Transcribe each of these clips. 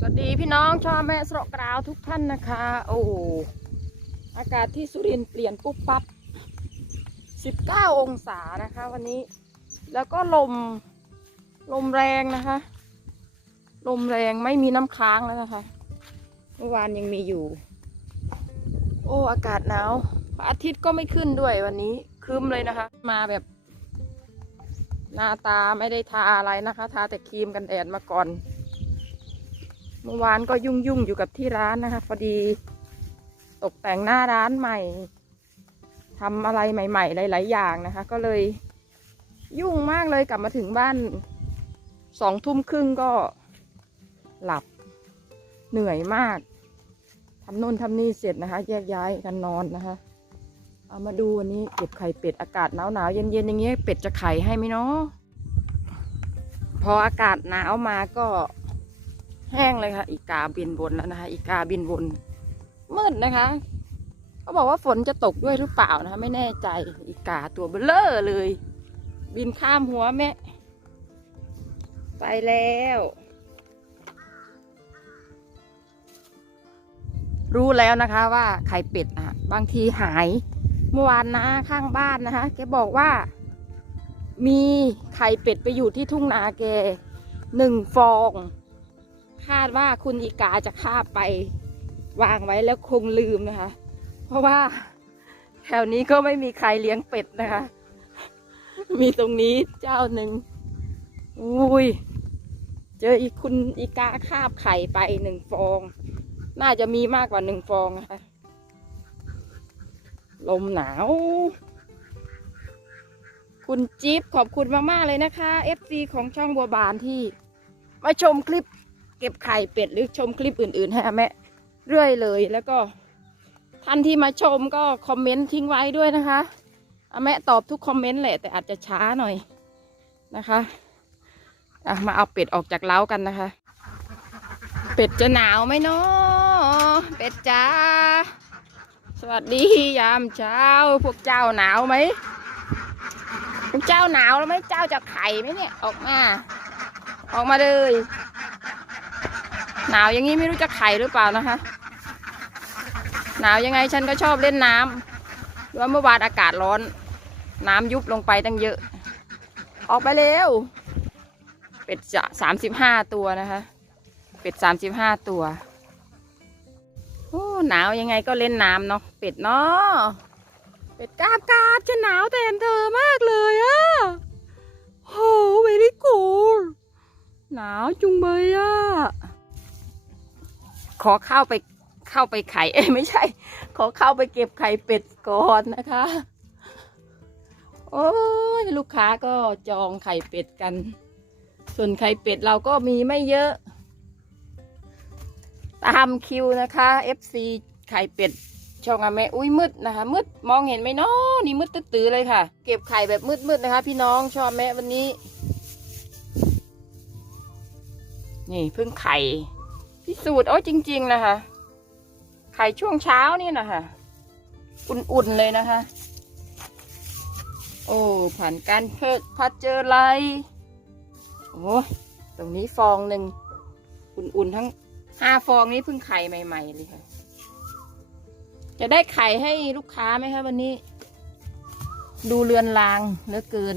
สวัสดีพี่น้องชาวแม่สระกราวทุกท่านนะคะ โอ้อากาศที่สุรินเปลี่ยนปุ๊บปั๊บ 19 องศานะคะ วันนี้ แล้วก็ลม ลมแรงนะคะ ลมแรงไม่มีน้ำค้างแล้วนะคะ เมื่อวานยังมีอยู่ โอ้อากาศหนาวพระอาทิตย์ก็ไม่ขึ้นด้วยวันนี้ครึ้มเลยนะคะ มาแบบ หน้าตาไม่ได้ทาอะไรนะคะ ทาแต่ครีมกันแดดมาก่อน เมื่อวานก็ยุ่งยุ่งอยู่กับที่ร้านนะคะพอดีตกแต่งหน้าร้านใหม่ทำอะไรใหม่ ๆ หลาย ๆ อย่างนะคะ ก็เลยยุ่งมากเลยกลับมาถึงบ้านสองทุ่มครึ่งก็หลับเหนื่อยมากทำโน่นทำนี่เสร็จนะคะ แยกย้ายกันนอนนะคะ เอามาดูวันนี้เก็บไข่เป็ดอากาศหนาวหนาวๆเย็นๆอย่างเงี้ยเป็ดจะไข่ให้ไหมเนาะพออากาศหนาวมาก็ แห้งเลยค่ะ อีกาบินวนแล้วนะคะ อีกาบินวนมืดนะคะเขาบอกว่าฝนจะตกด้วยหรือเปล่านะคะไม่แน่ใจอีกาตัวเบลเลอร์เลย บินข้ามหัวแม่ไปแล้ว รู้แล้วนะคะว่าไข่เป็ดอะ บางทีหายเมื่อวานนะข้างบ้านนะคะแกบอกว่า มีไข่เป็ดไปอยู่ที่ทุ่งนาแกหนึ่งฟอง คาดว่าคุณอีกาจะคาบไปวางไว้แล้วคงลืมนะคะ เพราะว่าแถวนี้ก็ไม่มีใครเลี้ยงเป็ดนะคะ มีตรงนี้เจ้าหนึ่งอุ้ย เจออีกคุณอีกาคาบไข่ไปหนึ่งฟอง น่าจะมีมากกว่าหนึ่งฟองนะคะ ลมหนาว คุณจิ๊บขอบคุณมาก ๆ เลยนะคะ FC ของช่องบัวบานที่มาชมคลิป เก็บไข่เป็ดหรือชมคลิปอื่น ๆ ให้แม่เรื่อยเลย แล้วก็ท่านที่มาชมก็คอมเมนต์ทิ้งไว้ด้วยนะคะอาแม่ตอบทุกคอมเมนต์แหละแต่อาจจะช้าหน่อยนะคะอะมาเอาเป็ดออกจากเล้ากันนะคะ เป็ดจะหนาวไหมเนาะเป็ดจ้าสวัสดียามเช้า พวกเจ้าหนาวไหมพวกเจ้าหนาวแล้วไหมเจ้าจะไข่ไหมเนี่ยออกมา ออกมาเลย หนาวอย่างนี้ไม่รู้จะไข่หรือเปล่านะคะ หนาวยังไงฉันก็ชอบเล่นน้ำว่าเมื่อวานอากาศร้อน น้ำยุบลงไปตั้งเยอะ ออกไปเร็ว เป็ดจะสามสิบห้าตัวนะคะ เป็ดสามสิบห้าตัวโอ้หนาวยังไงก็เล่นน้ำเนาะเป็ดเนาะเป็ดกาบกาบจะหนาวแทนเธอมากเลยอะโหเวลี่กูลหนาวจุงเบยอะ ขอเข้าไปเข้าไปไข่เอ้ไม่ใช่ ขอเข้าไปเก็บไข่เป็ดก่อนนะคะ โอ้ยลูกค้าก็จองไข่เป็ดกัน ส่วนไข่เป็ดเราก็มีไม่เยอะ ตามคิวนะคะ FC ไข่เป็ดช่องอาแม่อุ้ยมืดนะคะมืดมองเห็นไหมเนาะนี่มืดตื้อเลยค่ะ เก็บไข่แบบมืดๆนะคะ พี่น้องชอบแม่วันนี้ นี่เพิ่งไข่ พิสูจน์โอ้จริงๆนะคะไข่ช่วงเช้านี่นะคะอุ่นๆเลยนะคะ โอ้ผ่านการเพิดพัดเจอไรโอ้ตรงนี้ฟองหนึ่งอุ่นๆทั้งห้าฟองนี้เพิ่งไข่ใหม่ ๆ เลยค่ะ จะได้ไข่ให้ลูกค้าไหมคะวันนี้ ดูเรือนรางเหลือเกิน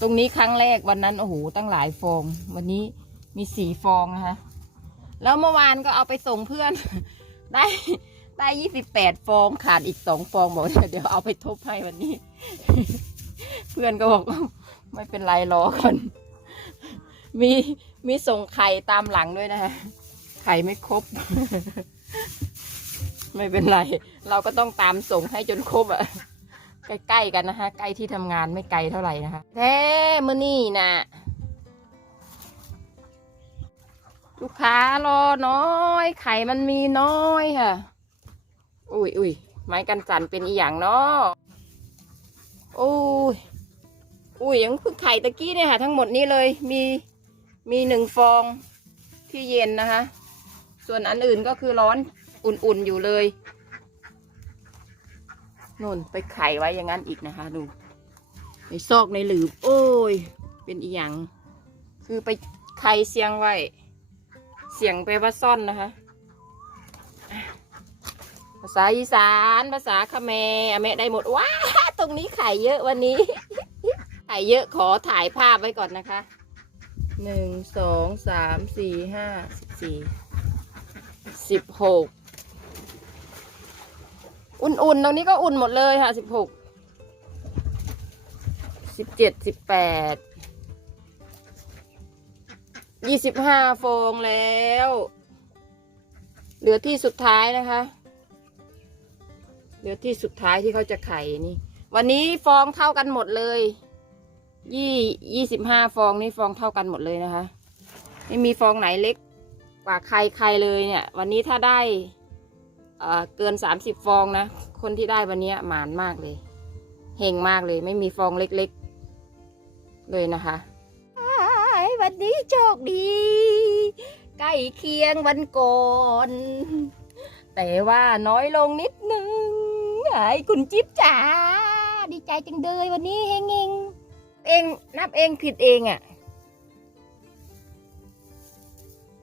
ตรงนี้ครั้งแรกวันนั้น โอ้โหตั้งหลายฟอง วันนี้มีสี่ฟองนะคะ แล้วเมื่อวานก็เอาไปส่งเพื่อน ได้ได้ยี่สิบแปดฟองขาดอีกสองฟองบอกเดี๋ยวเดี๋ยวเอาไปทบให้วันนี้ เพื่อนก็บอกไม่เป็นไรรอก่อนมีมีส่งไข่ตามหลังด้วยนะคะไข่ไม่ครบ ไม่เป็นไร เราก็ต้องตามส่งให้จนครบอะใกล้ๆกันนะคะใกล้ที่ทำงานไม่ไกลเท่าไหร่นะคะแท้มือนี่นะ ลูกค้ารอน้อย ไข่มันมีน้อยค่ะ อุ้ยอุ้ยไม้กันสั่นเป็นอีหยังเนาะอุ้ยอุ้ยยังเพิ่งไข่ตะกี้เนี่ยค่ะ ทั้งหมดนี้เลยมีมีหนึ่งฟองที่เย็นนะคะ ส่วนอันอื่นก็คือร้อนอุ่นๆอยู่เลยนู่นไปไข่ไว้อย่างนั้นอีกนะคะดูในซอกในหลืบ โอ้ย เป็นอีหยังคือไปไข่เสียงไว้ เสียงแปลว่าซ่อนนะคะ ภาษาอีสานภาษาคาเขมอ่แม่ได้หมดว้าตรงนี้ไข่เยอะวันนี้ ไข่เยอะขอถ่ายภาพไว้ก่อนนะคะหนึ่งสองสามสี่ห้าสิบสี่สิบหกอุ่นๆ ตรงนี้ก็อุ่นหมดเลยค่ะสิบหกสิบเจ็ดสิบแปด ยี่สิบห้าฟองแล้ว เหลือที่สุดท้ายนะคะ เหลือที่สุดท้ายที่เขาจะไข่นี่ วันนี้ฟองเท่ากันหมดเลย ยี่ยี่สิบห้าฟองนี่ฟองเท่ากันหมดเลยนะคะ ไม่มีฟองไหนเล็กกว่าใครใครเลยเนี่ย วันนี้ถ้าได้เกินสามสิบฟองนะ คนที่ได้วันนี้หมานมากเลย เฮงมากเลย ไม่มีฟองเล็กๆ เลยนะคะ นี้โชคดี ใกล้เคียงวันก่อน แต่ว่าน้อยลงนิดนึงไอ้คุณจิ๊บจ๋าดีใจจังเลยวันนี้เฮงเองเองนับเองผิดเองอะ่ะ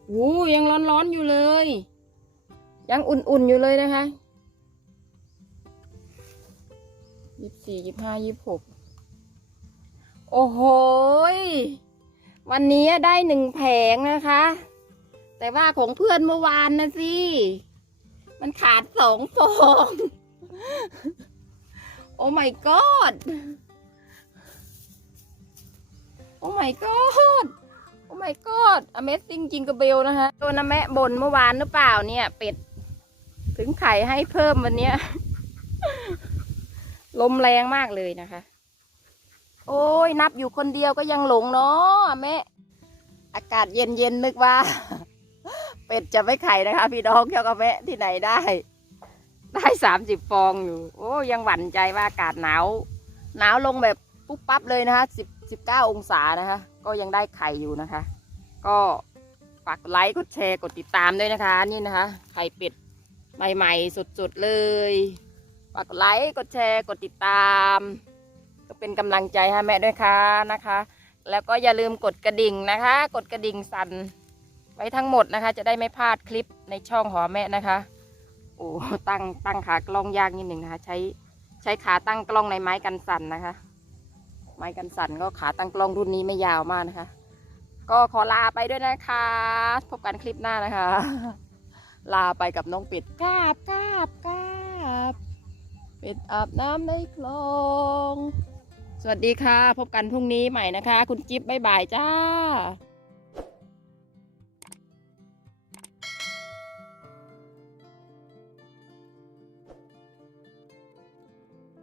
โอ้ยังร้อนๆอยู่เลย ยังอุ่นๆอยู่เลยนะคะยี่สี่ยี่ห้ายี่หกโอ้โหย วันนี้ได้หนึ่งแผงนะคะ แต่ว่าของเพื่อนเมื่อวานนะสิ มันขาดสองฟองโอ้ my god โอ้ my god โอ้ my god amazing จิงกระเบลนะคะตัวน้าแม่บ่นเมื่อวานหรือเปล่าเนี่ย เป็ด ถึงไข่ให้เพิ่มวันเนี้ย ลมแรงมากเลยนะคะ โอ้ยนับอยู่คนเดียวก็ยังหลงเนาะแม่อากาศเย็นเย็นนึกว่า เป็ดจะไม่ไข่นะคะ พี่น้องเจ้ากาแฟที่ไหนได้ ได้สามสิบฟองอยู่ โอ้ยังหวั่นใจว่าอากาศหนาวหนาวลงแบบปุ๊บปั๊บเลยนะคะสิบสิบเก้าองศานะคะ ก็ยังได้ไข่อยู่นะคะ ก็ฝากไลค์กดแชร์กดติดตามด้วยนะคะ นี่นะคะ ไข่เป็ดใหม่ๆสดๆเลยฝากไลค์กดแชร์กดติดตาม ก็เป็นกำลังใจให้แม่ด้วยค่ะนะคะ แล้วก็อย่าลืมกดกระดิ่งนะคะ กดกระดิ่งสั่นไว้ทั้งหมดนะคะ จะได้ไม่พลาดคลิปในช่องหอแม่นะคะโอ้ตั้งตั้งขากล้องยากนิดหนึ่งนะคะ ใช้ใช้ขาตั้งกล้องในไม้กันสั่นนะคะ ไม้กันสั่นก็ขาตั้งกล้องรุ่นนี้ไม่ยาวมากนะคะ ก็ขอลาไปด้วยนะคะ พบกันคลิปหน้านะคะ ลาไปกับน้องเป็ดกาบกาบกาบเป็ดอาบน้ำในคลอง สวัสดีค่ะ พบกันพรุ่งนี้ใหม่นะคะ คุณจิ๊บบ๊ายบายจ้า